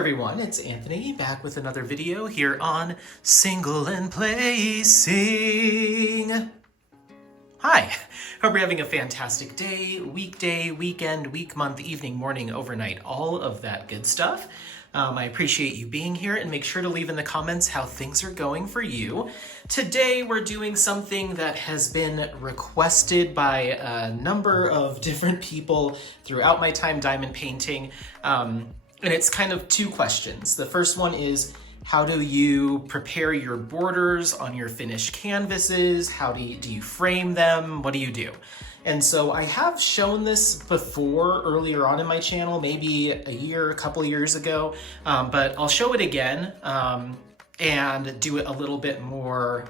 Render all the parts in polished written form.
everyone, it's Anthony back with another video here on Single and Placing. Hi, hope you're having a fantastic day, weekday, weekend, week, month, evening, morning, overnight, all of that good stuff. I appreciate you being here, and make sure to leave in the comments how things are going for you. Today we're doing something that has been requested by a number of different people throughout my time diamond painting. And it's kind of two questions. The first one is, how do you prepare your borders on your finished canvases? How do you frame them? What do you do? And so I have shown this before earlier on in my channel, maybe a couple of years ago, but I'll show it again and do it a little bit more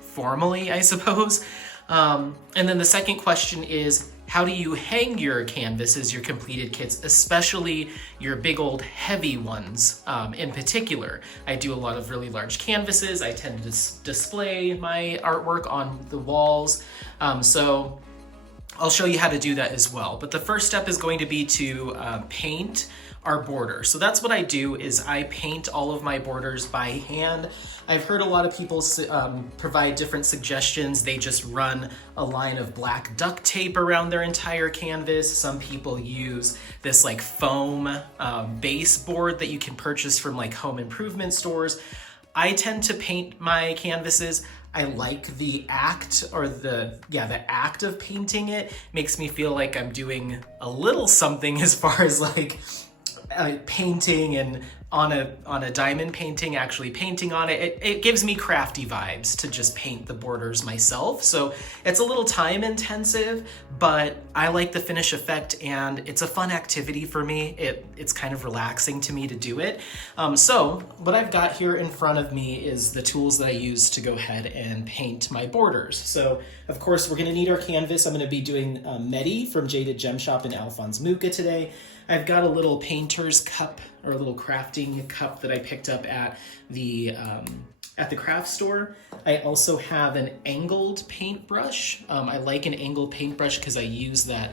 formally, I suppose. And then the second question is, how do you hang your canvases, your completed kits, especially your big old heavy ones in particular? I do a lot of really large canvases. I tend to display my artwork on the walls. So I'll show you how to do that as well. But the first step is going to be to paint our border. So that's what I do, is I paint all of my borders by hand. I've heard a lot of people provide different suggestions. They just run a line of black duct tape around their entire canvas. Some people use this like foam baseboard that you can purchase from like home improvement stores. I tend to paint my canvases. I like the act, or the act of painting it. Makes me feel like I'm doing a little something as far as like painting, and on a diamond painting, actually painting on it. It gives me crafty vibes to just paint the borders myself. So it's a little time intensive, but I like the finish effect, and it's a fun activity for me. It's kind of relaxing to me to do it. So what I've got here in front of me is the tools that I use to go ahead and paint my borders. So of course we're gonna need our canvas. I'm gonna be doing Medi from Jaded Gem Shop in Alphonse Muka today. I've got a little painter's cup, or a little crafting cup, that I picked up at the craft store. I also have an angled paintbrush. I like an angled paintbrush because I use the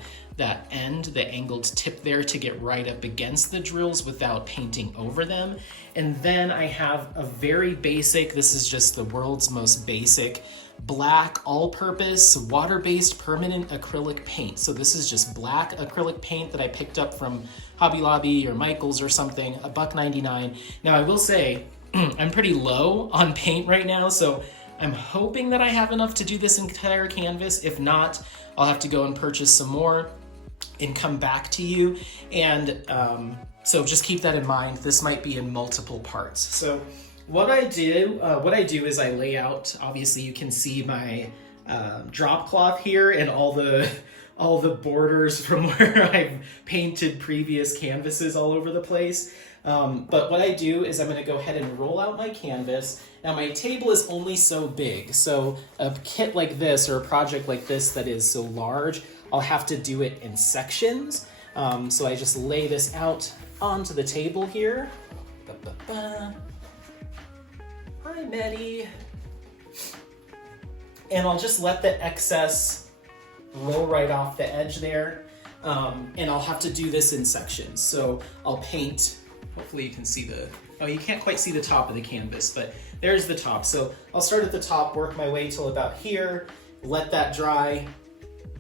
angled tip there to get right up against the drills without painting over them. And then I have a very basic, this is just the world's most basic, black all-purpose water-based permanent acrylic paint. So this is just black acrylic paint that I picked up from Hobby Lobby or Michael's or something, $1.99. Now I will say I'm pretty low on paint right now, so I'm hoping that I have enough to do this entire canvas. If not, I'll have to go and purchase some more and come back to you. And so just keep that in mind. This might be in multiple parts. So what I do is I lay out, obviously you can see my drop cloth here and all the borders from where I've painted previous canvases all over the place. But what I do is I'm gonna go ahead and roll out my canvas. Now my table is only so big, so a kit like this, or a project like this that is so large, I'll have to do it in sections. So I just lay this out onto the table here. Hi, Medi. And I'll just let the excess roll right off the edge there. And I'll have to do this in sections. So I'll paint, hopefully you can see you can't quite see the top of the canvas, but there's the top. So I'll start at the top, work my way till about here, let that dry,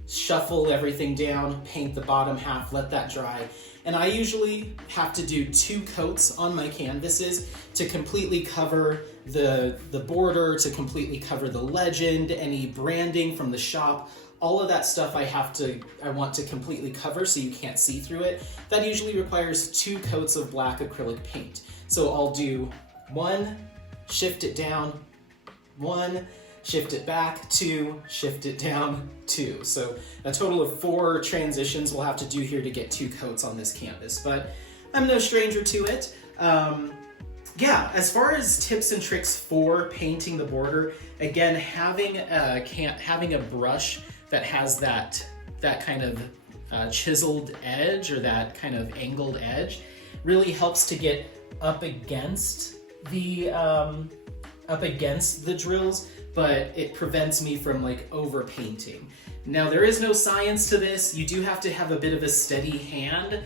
shuffle everything down, paint the bottom half, let that dry. And I usually have to do 2 coats on my canvases to completely cover the border, to completely cover the legend, any branding from the shop. All of that stuff I want to completely cover so you can't see through it. That usually requires 2 coats of black acrylic paint. So I'll do 1, shift it down, 1, shift it back, 2, shift it down, 2. So a total of 4 transitions we'll have to do here to get 2 coats on this canvas, but I'm no stranger to it. Yeah, as far as tips and tricks for painting the border, again, having a brush that has that kind of chiseled edge, or that kind of angled edge, really helps to get up against the drills, but it prevents me from like over painting. Now there is no science to this. You do have to have a bit of a steady hand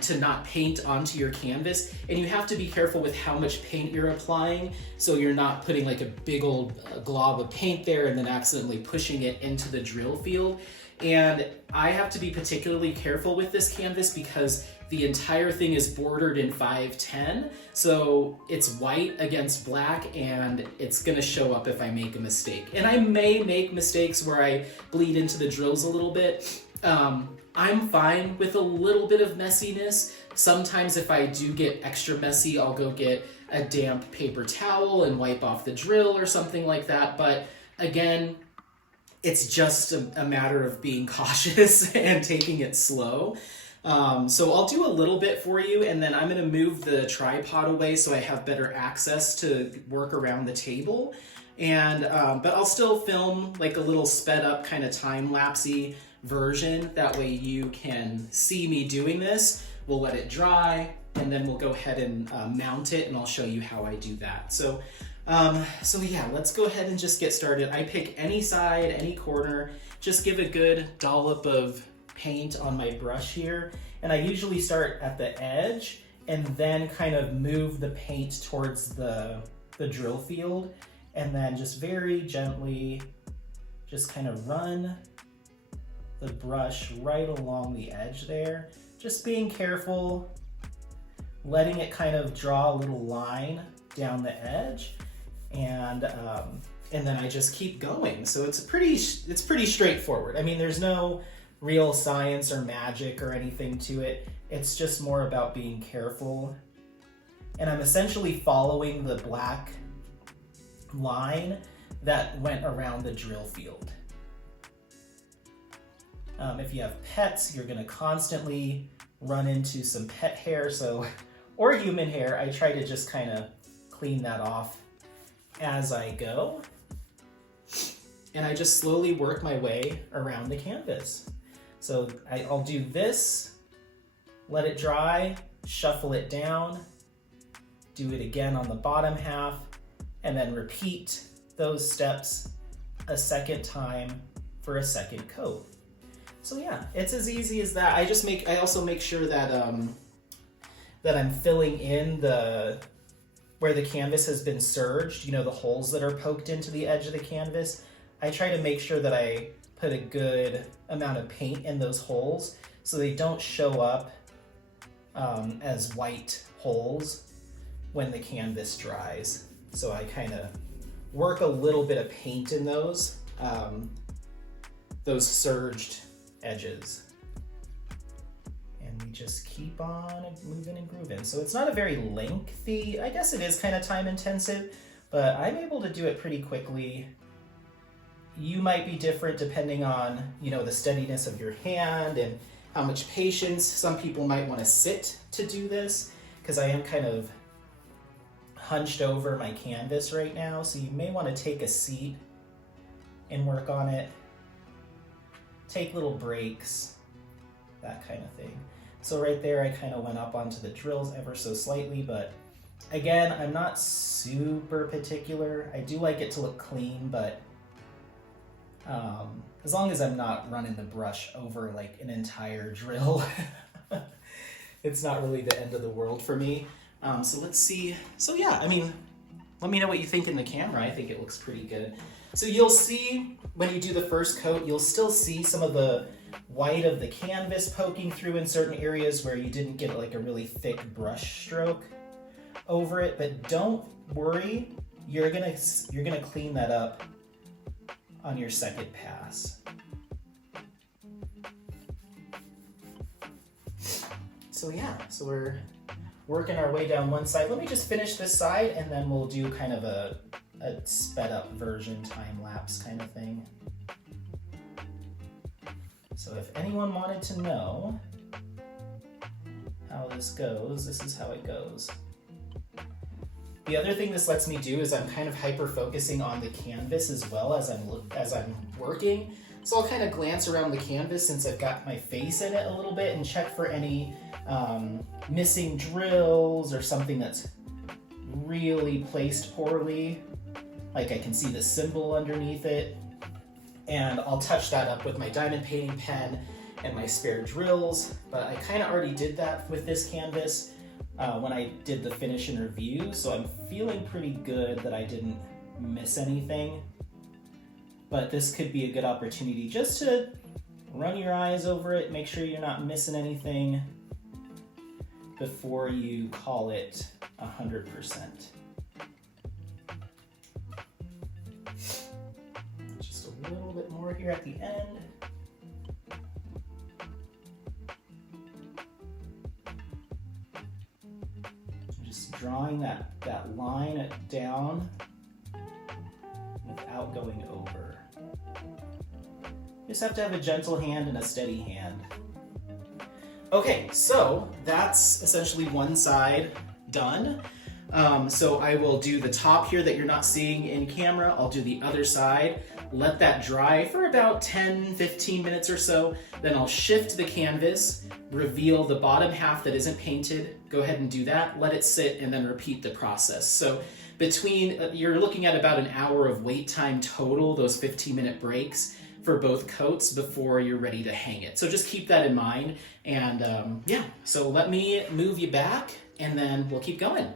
to not paint onto your canvas, and you have to be careful with how much paint you're applying, so you're not putting like a big old glob of paint there and then accidentally pushing it into the drill field. And I have to be particularly careful with this canvas because the entire thing is bordered in 510, so it's white against black, and it's gonna show up if I make a mistake. And I may make mistakes where I bleed into the drills a little bit. I'm fine with a little bit of messiness. Sometimes if I do get extra messy, I'll go get a damp paper towel and wipe off the drill or something like that. But again, it's just a matter of being cautious and taking it slow. So I'll do a little bit for you, and then I'm gonna move the tripod away so I have better access to work around the table. And but I'll still film like a little sped up kind of time-lapsey version. That way you can see me doing this. We'll let it dry, and then we'll go ahead and mount it, and I'll show you how I do that. So yeah, let's go ahead and just get started. I pick any side, any corner, just give a good dollop of paint on my brush here. And I usually start at the edge and then kind of move the paint towards the drill field, and then just very gently just kind of run the brush right along the edge there. Just being careful, letting it kind of draw a little line down the edge, and then I just keep going. So it's pretty straightforward. I mean, there's no real science or magic or anything to it. It's just more about being careful. And I'm essentially following the black line that went around the drill field. If you have pets, you're gonna constantly run into some pet hair, or human hair. I try to just kind of clean that off as I go. And I just slowly work my way around the canvas. So I'll do this, let it dry, shuffle it down, do it again on the bottom half, and then repeat those steps a second time for a second coat. So yeah, it's as easy as that. I also make sure that that I'm filling in where the canvas has been serged, you know, the holes that are poked into the edge of the canvas. I try to make sure that I put a good amount of paint in those holes so they don't show up as white holes when the canvas dries. So I kind of work a little bit of paint in those serged edges. And we just keep on moving and grooving. So it's not a very lengthy, I guess it is kind of time intensive, but I'm able to do it pretty quickly. You might be different depending on, you know, the steadiness of your hand and how much patience. Some people might want to sit to do this because I am kind of hunched over my canvas right now. So you may want to take a seat and work on it. Take little breaks, that kind of thing. So right there, I kind of went up onto the drills ever so slightly, but again, I'm not super particular. I do like it to look clean, but as long as I'm not running the brush over like an entire drill, it's not really the end of the world for me. So let's see. So yeah, I mean, let me know what you think in the camera. I think it looks pretty good. So you'll see when you do the first coat, you'll still see some of the white of the canvas poking through in certain areas where you didn't get like a really thick brush stroke over it, but don't worry, you're gonna clean that up on your second pass. So yeah, so we're working our way down one side. Let me just finish this side and then we'll do kind of a sped up version, time lapse kind of thing. So if anyone wanted to know how this goes, this is how it goes. The other thing this lets me do is I'm kind of hyper-focusing on the canvas as well as I'm working. So I'll kind of glance around the canvas since I've got my face in it a little bit and check for any missing drills or something that's really placed poorly. Like I can see the symbol underneath it. And I'll touch that up with my diamond painting pen and my spare drills, but I kind of already did that with this canvas when I did the finish and review, so I'm feeling pretty good that I didn't miss anything. But this could be a good opportunity just to run your eyes over it, make sure you're not missing anything before you call it 100%. Just a little bit more here at the end. Just drawing that line down without going over. You just have to have a gentle hand and a steady hand. Okay, so that's essentially one side done. So I will do the top here that you're not seeing in camera. I'll do the other side, let that dry for about 10-15 minutes or so. Then I'll shift the canvas, reveal the bottom half that isn't painted. Go ahead and do that, let it sit, and then repeat the process. So you're looking at about an hour of wait time total, those 15-minute breaks for both coats before you're ready to hang it. So just keep that in mind. And yeah, so let me move you back and then we'll keep going.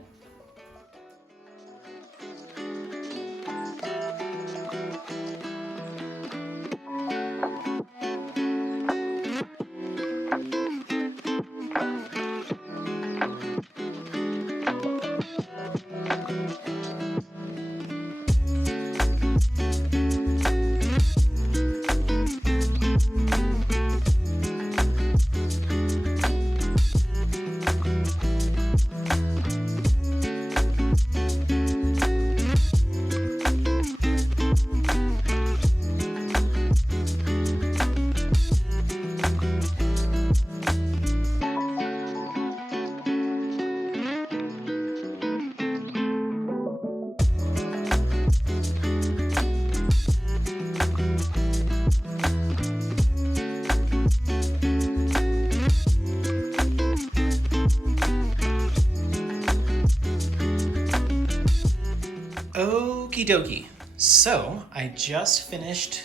Okie dokie. So I just finished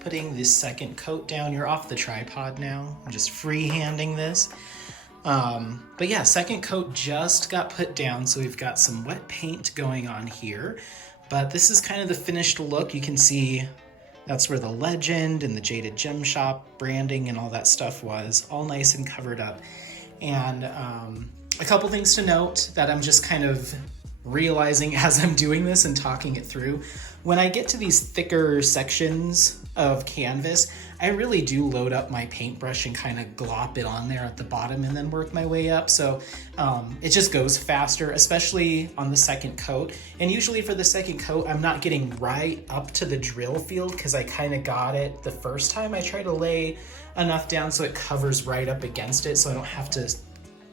putting this second coat down. You're off the tripod now. I'm just freehanding this. But yeah, second coat just got put down, so we've got some wet paint going on here. But this is kind of the finished look. You can see that's where the legend and the Jaded Gem Shop branding and all that stuff was, all nice and covered up. And a couple things to note that I'm just kind of realizing as I'm doing this and talking it through. When I get to these thicker sections of canvas, I really do load up my paintbrush and kind of glop it on there at the bottom and then work my way up. So it just goes faster, especially on the second coat. And usually for the second coat, I'm not getting right up to the drill field because I kind of got it the first time. I try to lay enough down so it covers right up against it so I don't have to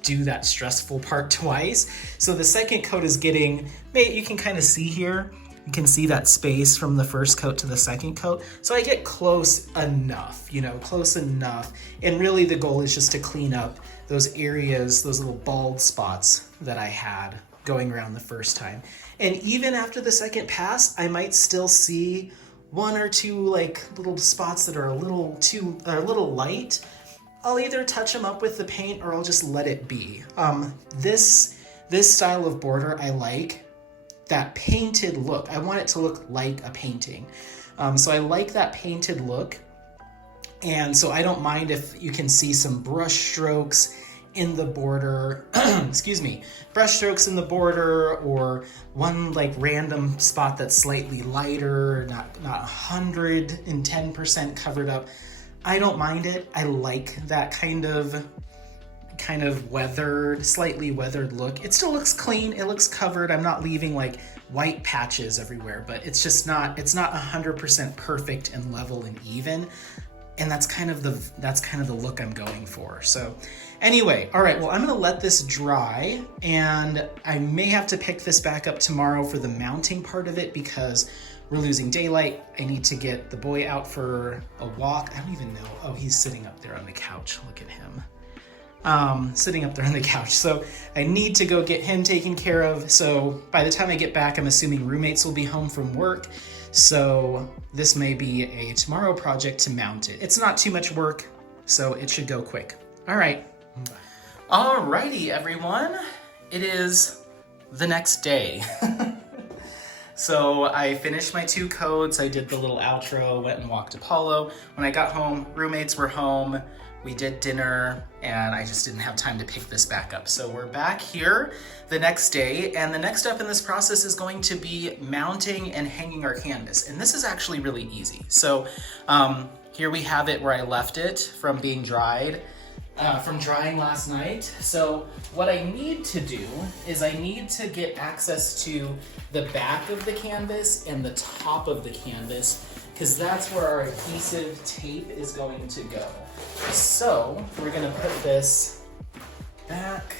do that stressful part twice. So the second coat is getting, you can kind of see here, you can see that space from the first coat to the second coat. So I get close enough, close enough. And really the goal is just to clean up those areas, those little bald spots that I had going around the first time. And even after the second pass, I might still see one or two little spots that are a little light. I'll either touch them up with the paint or I'll just let it be. This style of border, I like that painted look. I want it to look like a painting. So I like that painted look. And so I don't mind if you can see some brush strokes in the border, excuse me, brush strokes in the border, or one random spot that's slightly lighter, not 110% covered up. I don't mind it. I like that kind of weathered, slightly weathered look. It still looks clean. It looks covered. I'm not leaving white patches everywhere, but it's not 100% perfect and level and even. And that's kind of the look I'm going for. So anyway, all right, well, I'm gonna let this dry, and I may have to pick this back up tomorrow for the mounting part of it because we're losing daylight. I need to get the boy out for a walk. I don't even know. Oh, he's sitting up there on the couch. Look at him. Sitting up there on the couch. So I need to go get him taken care of. So by the time I get back, I'm assuming roommates will be home from work. So this may be a tomorrow project to mount it. It's not too much work. so it should go quick. All right. Alrighty, everyone. It is the next day. So I finished my 2 coats. I did the little outro, went and walked Apollo. When I got home, roommates were home. We did dinner, and I just didn't have time to pick this back up. So we're back here the next day, and the next step in this process is going to be mounting and hanging our canvas. And this is actually really easy. So here we have it where I left it from being dried, from drying last night. So what I need to do is I need to get access to the back of the canvas and the top of the canvas, because that's where our adhesive tape is going to go. So we're gonna put this back,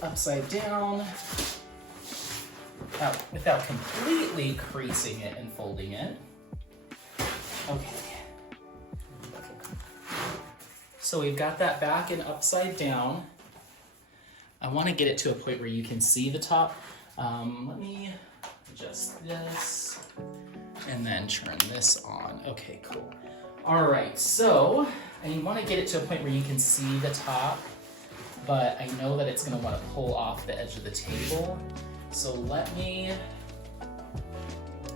upside down, without completely creasing it and folding it. Okay. So we've got that back and upside down. I want to get it to a point where you can see the top. Let me adjust this and then turn this on. Okay, cool. All right, so I want to get it to a point where you can see the top, but I know that it's going to want to pull off the edge of the table. So let me,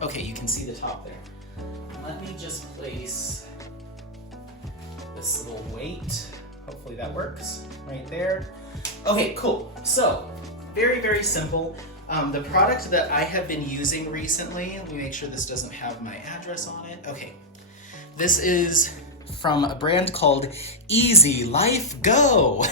okay, you can see the top there. Let me just place this little weight. Hopefully that works right there. Okay, cool. So very, very simple. The product that I have been using recently, let me make sure this doesn't have my address on it. Okay, this is from a brand called Easy Life Go.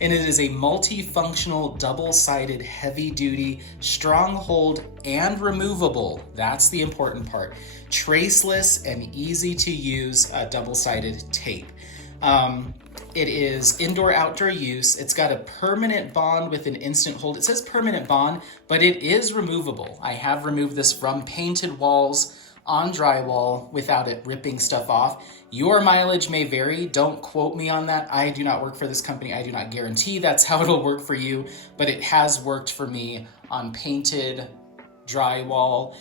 And it is a multifunctional, double-sided, heavy-duty, stronghold, and removable, that's the important part, traceless and easy-to-use double-sided tape. It is indoor-outdoor use. It's got a permanent bond with an instant hold. It says permanent bond, but it is removable. I have removed this from painted walls on drywall without it ripping stuff off. Your mileage may vary. Don't quote me on that. I do not work for this company. I do not guarantee that's how it'll work for you, but it has worked for me on painted drywall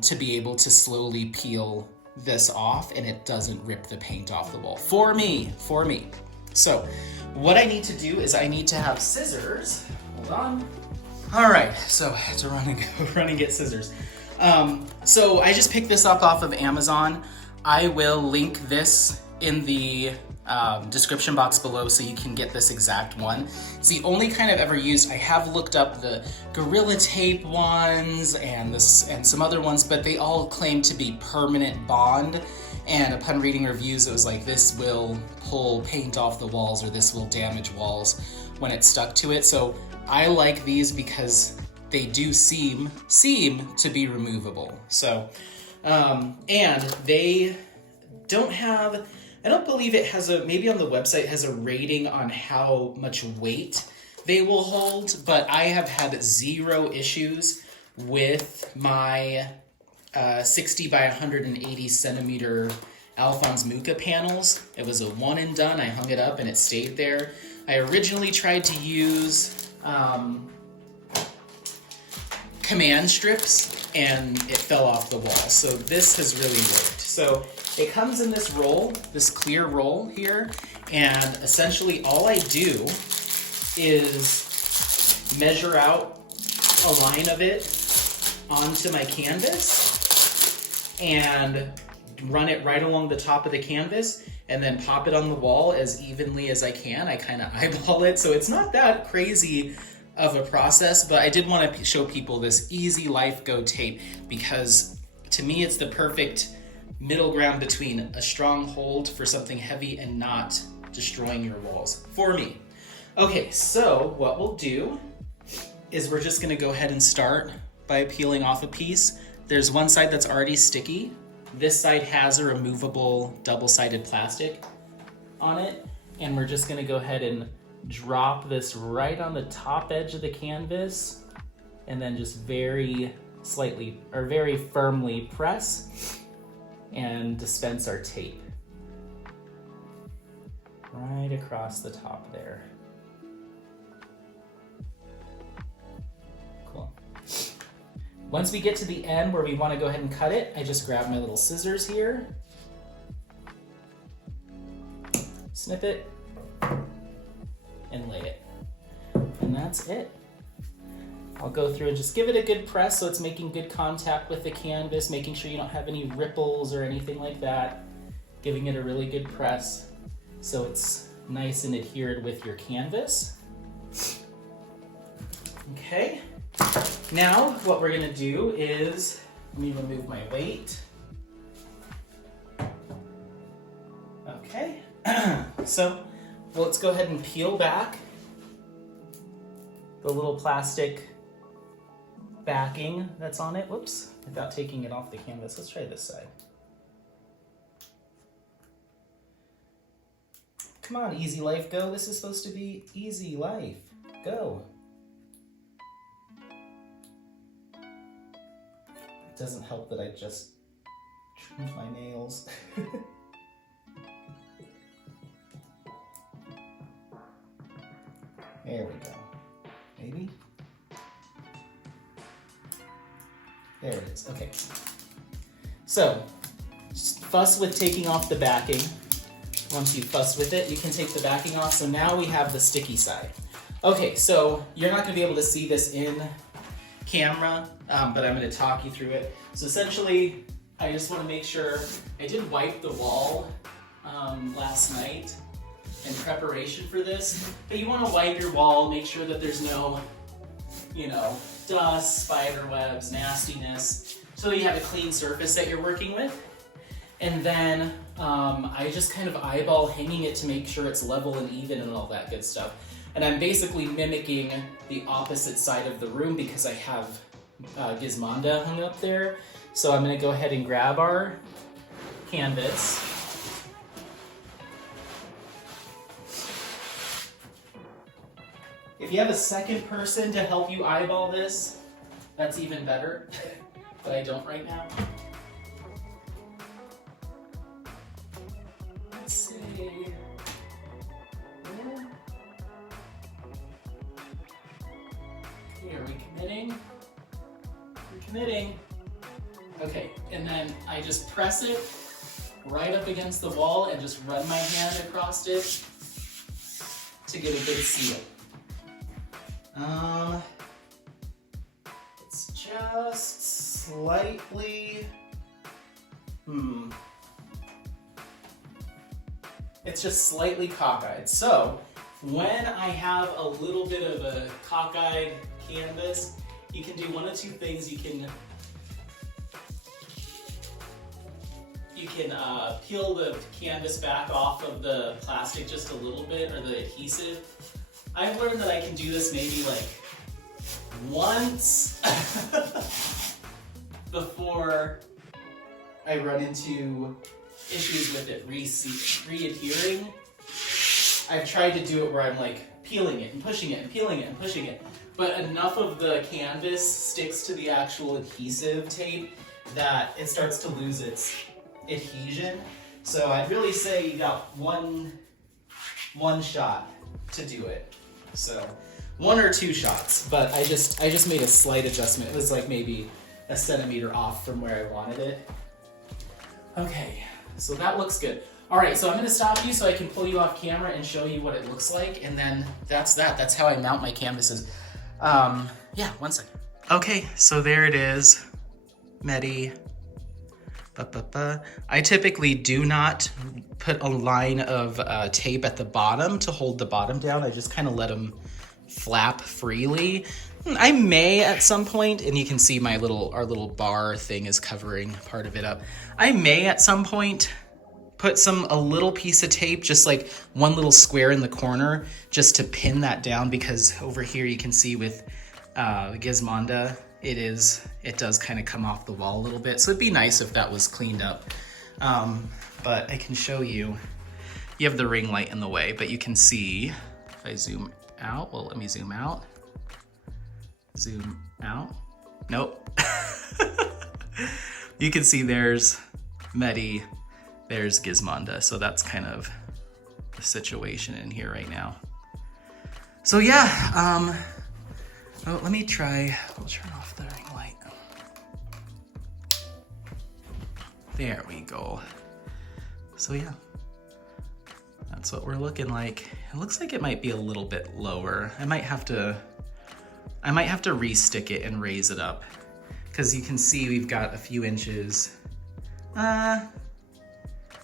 to be able to slowly peel this off and it doesn't rip the paint off the wall. For me. So what I need to do is I need to have scissors. Hold on. All right, so I have to run and get scissors. So I just picked this up off of Amazon. I will link this in the description box below so you can get this exact one. It's the only kind I've ever used. I have looked up the Gorilla Tape ones and some other ones, but they all claim to be permanent bond. And upon reading reviews, it was like, this will pull paint off the walls or this will damage walls when it's stuck to it. So I like these because they do seem to be removable. So, and they don't have, I don't believe it has maybe on the website has a rating on how much weight they will hold, but I have had 0 issues with my 60 by 180 centimeter Alphonse Mucha panels. It was a one and done. I hung it up and it stayed there. I originally tried to use command strips and it fell off the wall. So this has really worked. So it comes in this roll, this clear roll here, and essentially all I do is measure out a line of it onto my canvas and run it right along the top of the canvas and then pop it on the wall as evenly as I can. I kind of eyeball it, so it's not that crazy of a process, but I did want to show people this Easy Life Go tape because to me it's the perfect middle ground between a strong hold for something heavy and not destroying your walls, for me. Okay, so what we'll do is we're just gonna go ahead and start by peeling off a piece. There's one side that's already sticky. This side has a removable double-sided plastic on it, and we're just gonna go ahead and drop this right on the top edge of the canvas and then just very slightly or very firmly press and dispense our tape right across the top there. Cool. Once we get to the end where we want to go ahead and cut it, I just grab my little scissors here snip it, and lay it. And that's it. I'll go through and just give it a good press so it's making good contact with the canvas, making sure you don't have any ripples or anything like that. Giving it a really good press so it's nice and adhered with your canvas. Okay, now what we're gonna do is, let me remove my weight. Okay, so let's go ahead and peel back the little plastic backing that's on it. Whoops, without taking it off the canvas. Let's try this side. Come on, easy life, go. This is supposed to be easy life. Go. It doesn't help that I just trimmed my nails. There we go. Maybe? There it is. Okay. So, just fuss with taking off the backing. Once you fuss with it, you can take the backing off. So now we have the sticky side. Okay, so you're not gonna be able to see this in camera, but I'm gonna talk you through it. So essentially, I just wanna make sure, I did wipe the wall last night in preparation for this, but you wanna wipe your wall, make sure that there's no, dust, spider webs, nastiness, so that you have a clean surface that you're working with. And then I just kind of eyeball hanging it to make sure it's level and even and all that good stuff. And I'm basically mimicking the opposite side of the room because I have Gizmonda hung up there. So I'm gonna go ahead and grab our canvas. If you have a second person to help you eyeball this, that's even better, but I don't right now. Let's see. Okay, are we committing? We're committing. Okay, and then I just press it right up against the wall and just run my hand across it to get a good seal. It's just slightly, it's just slightly cockeyed. So when I have a little bit of a cockeyed canvas, you can do one of two things. You can peel the canvas back off of the plastic just a little bit, or the adhesive. I've learned that I can do this maybe like once before I run into issues with it re-adhering. I've tried to do it where I'm like peeling it and pushing it and peeling it and pushing it, but enough of the canvas sticks to the actual adhesive tape that it starts to lose its adhesion. So I'd really say you got one shot to do it. So 1 or 2 shots, but I just made a slight adjustment. It was like maybe a centimeter off from where I wanted it. Okay, so that looks good. All right, so I'm gonna stop you so I can pull you off camera and show you what it looks like, and then that's that. That's how I mount my canvases. Yeah, 1 second. Okay, so there it is, Medi. I typically do not put a line of tape at the bottom to hold the bottom down. I just kind of let them flap freely. I may at some point, and you can see our little bar thing is covering part of it up. I may at some point put a little piece of tape, just like one little square in the corner, just to pin that down, because over here you can see with Gizmonda, it does kind of come off the wall a little bit. So it'd be nice if that was cleaned up. But I can show you, you have the ring light in the way, but you can see, if I zoom out, well, let me zoom out. Zoom out, nope. You can see there's Medi, there's Gizmonda. So that's kind of the situation in here right now. So yeah, oh, let me try, we'll turn off the ring light. There we go. So yeah, That's what we're looking like. It looks like it might be a little bit lower. I might have to re-stick it and raise it up, because you can see we've got a few inches. Yeah,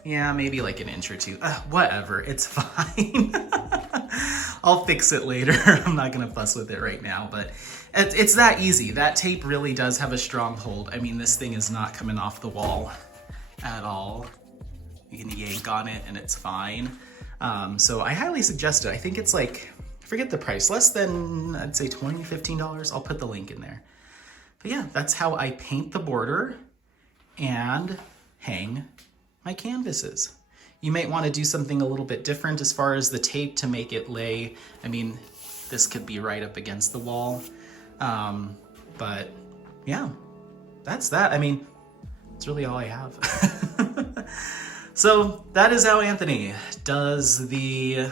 maybe like an inch or two. Whatever, it's fine. I'll fix it later. I'm not gonna fuss with it right now, but it's that easy. That tape really does have a strong hold. I mean, this thing is not coming off the wall at all. You can yank on it and it's fine. So I highly suggest it. I think it's like, forget the price, less than, I'd say $20, $15. I'll put the link in there. But yeah, that's how I paint the border and hang my canvases. You might want to do something a little bit different as far as the tape to make it lay. I mean, this could be right up against the wall. But yeah, that's that. I mean, that's really all I have. So that is how Anthony does the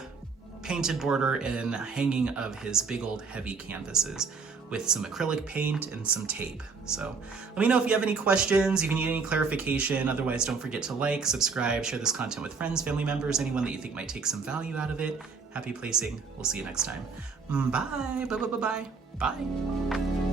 painted border and hanging of his big old heavy canvases with some acrylic paint and some tape. So let me know if you have any questions, if you need any clarification. Otherwise, don't forget to like, subscribe, share this content with friends, family members, anyone that you think might take some value out of it. Happy placing. We'll see you next time. Bye. Bye. Bye. Bye. Bye.